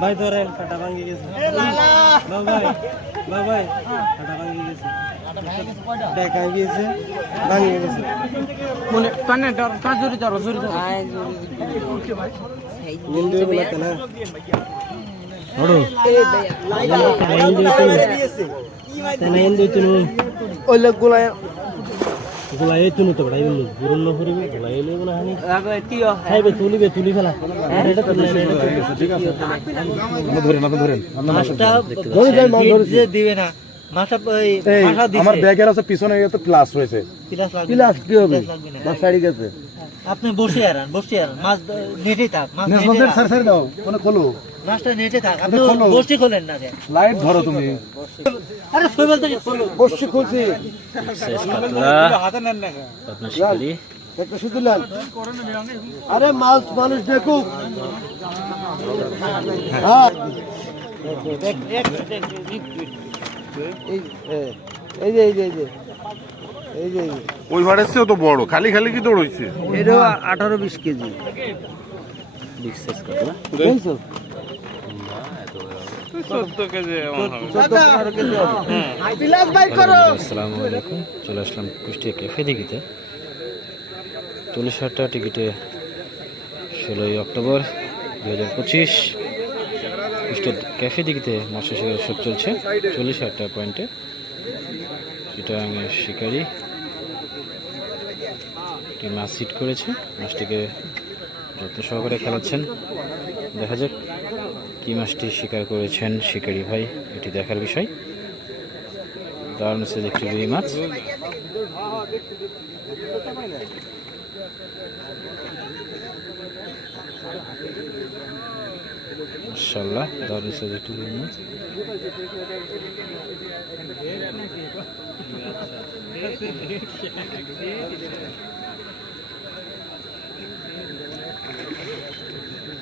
ভাই ধরেন কাটা ভাঙি গেছে বাবা ভাই বাবা ভাই কাটা ভাঙি গেছে দেখা গিয়েছে ভাঙি গেছে মনে কানে ডর কাজুরি ধরো জুরি ধরো নিন্দে বলতে না ನೋಡು ಹಿಂದೆ ಒಳ್ಳೆ ಗುಲ গুলা এই তুলি তো বড়াই বলল বুরন ন ফুরিবে গুলা লই গুলা হানি। খাইবে তুলিবে তুলি ফেলা। এটা তুলি মাছটা দিবে না মাছটা এই, মাছটা আমার ব্যাগের আছে পিছনে তো প্লাস রয়েছে। পিলাস লাগবে প্লাস কি হবে? মাছ ছাড়ি গেছে। আপনি বসে আরান বসে আরান মাছ নেটে থাক মাছ নেটে দাও। মানে খোলো। মাছটা নেটে থাক আপনি এটা খোলেন না লাইট ধরো তুমি। আরে শৈবাল থেকে খোলো। বসে খুলছি। একটা শুধু লাল আরে মাছ মানুষ দেখুক। হ্যাঁ। এই যে এই যে এই যে এই যে এই ওই ভাড়ের চেয়েও তো বড়। খালি খালি কি এটাও আঠারো বিশ কেজি। আসসালামু আলাইকুম। চলে আসলাম কুষ্টিয়া ক্যাফে দিঘিতে চল্লিশ হাজার টাকা টিকিটে ষোলোই অক্টোবর দু হাজার পঁচিশ। কুষ্টিয়া ক্যাফে দিঘিতে মৎস্য শিকার উৎসব চলছে। চল্লিশ হাজার টাকা পয়েন্টে। চিটাগাঙের শিকারি একটি মাছ সিট করেছে। মাছটিকে যত্ন সহকারে খেলাচ্ছেন। দেখা যাক। কী মাছটি শিকার করেছেন শিকারি ভাই, এটি দেখার বিষয়। দারুণ হচ্ছে একটি রুই মাছ। মাশাল্লাহ দারুণ হচ্ছে একটি রুই মাছ।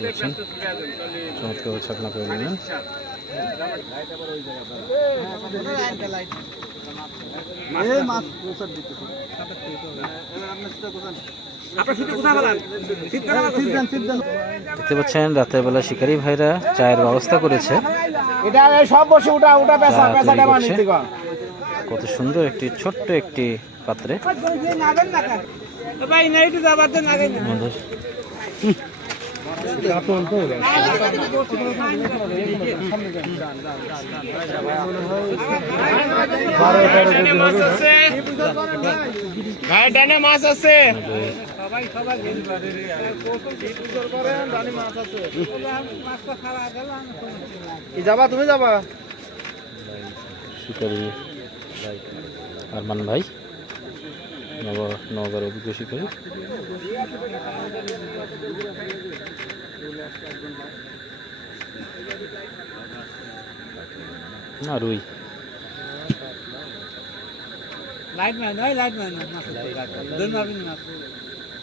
দেখছেন চমৎকার ছাকনা করে নিলেন মাছ সিদ্ধান্ত। দেখতে পাচ্ছেন রাতের বেলা শিকারি ভাইরা চায়ের ব্যবস্থা করেছে। এটা সব বসে উঠা উঠা পেশা পেশাটা করছে। বানিয়েছে কত সুন্দর একটি ছোট্ট একটি পাত্রে। আমাদের কি যাবা তুমি যাবা? শিকারি আরমান ভাই নব নগর অভিজ্ঞ শিকারি না রুই। লাইট মাছ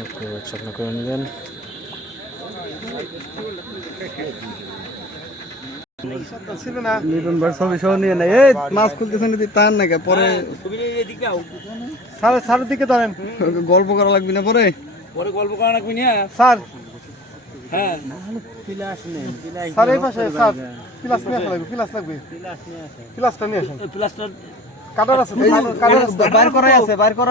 একটু ছাকনা করে নেবেন। লিটন ভাই ছবি সহ নিয়ে নেই এই মাছ খুলতেছেন যদি টান না পরে স্যার স্যারের দিকে ধরেন। গল্প করা লাগবে না পরে? পরে গল্প করা রাখবি না। স্যার। হ্যাঁ। স্যার এই পাশে স্যার। ক্লাস নিয়ে আসা লাগবে ক্লাস লাগবে। ক্লাসটা নিয়ে আসুন। আছে কাটার আছে। বাইর করাই আছে বাইর করা